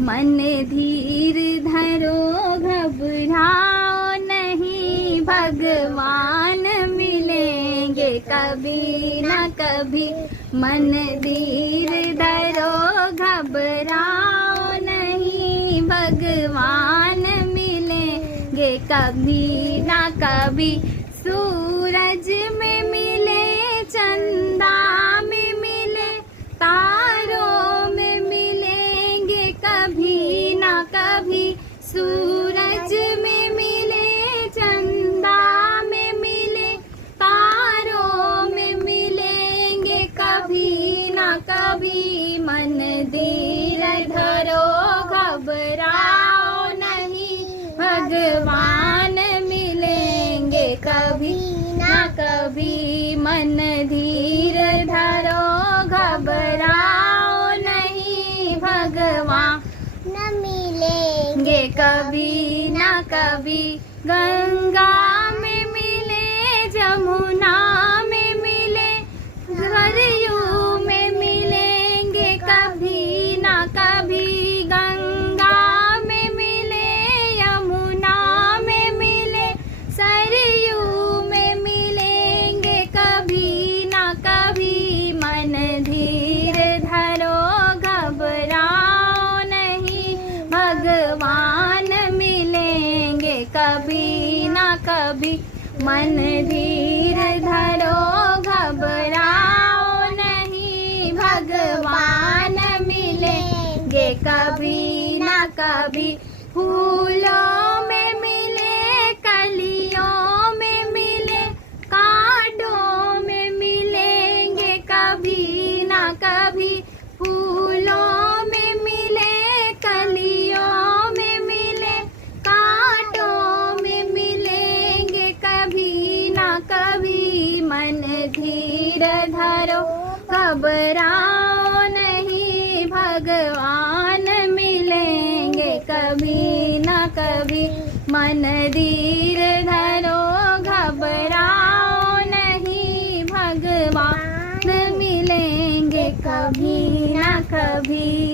मन धीर धरो घबराओ नहीं, भगवान मिलेंगे कभी न कभी। मन धीर धरो घबराओ नहीं, भगवान मिलेंगे कभी न कभी। सूरज में मिले, चंदा में मिले, तारों में मिलेंगे कभी ना कभी। सूरज में मिले, चंदा में मिले, तारों में मिलेंगे कभी ना कभी। मन धीर धरो घबराओ नहीं, भगवान मिलेंगे कभी ना कभी। मन धीर धरो घबराओ नहीं, भगवान न मिलेंगे कभी ना कभी। गंगा में मिले, जमुना में मिले, सरयू में मिलेंगे कभी ना कभी। गंगा में मिले, यमुना में मिले, सरयू में मिलेंगे कभी ना कभी। मन धीर धरो घबराओ नहीं, भगवान मिलेंगे कभी ना कभी। मन धीर धरो घबराओ नहीं, भगवान मिलेंगे कभी ना कभी। फूलों में मिले, कलियों में मिले, कांटों में मिलेंगे कभी ना कभी। फूलों में मिले, कलियों में मिले, कांटों में मिलेंगे कभी ना कभी। मन धीर धरो घबराओ नहीं, भगवान मिलेंगे कभी ना कभी। मन धीर धरो घबराओ नहीं, भगवान मिलेंगे कभी ना कभी।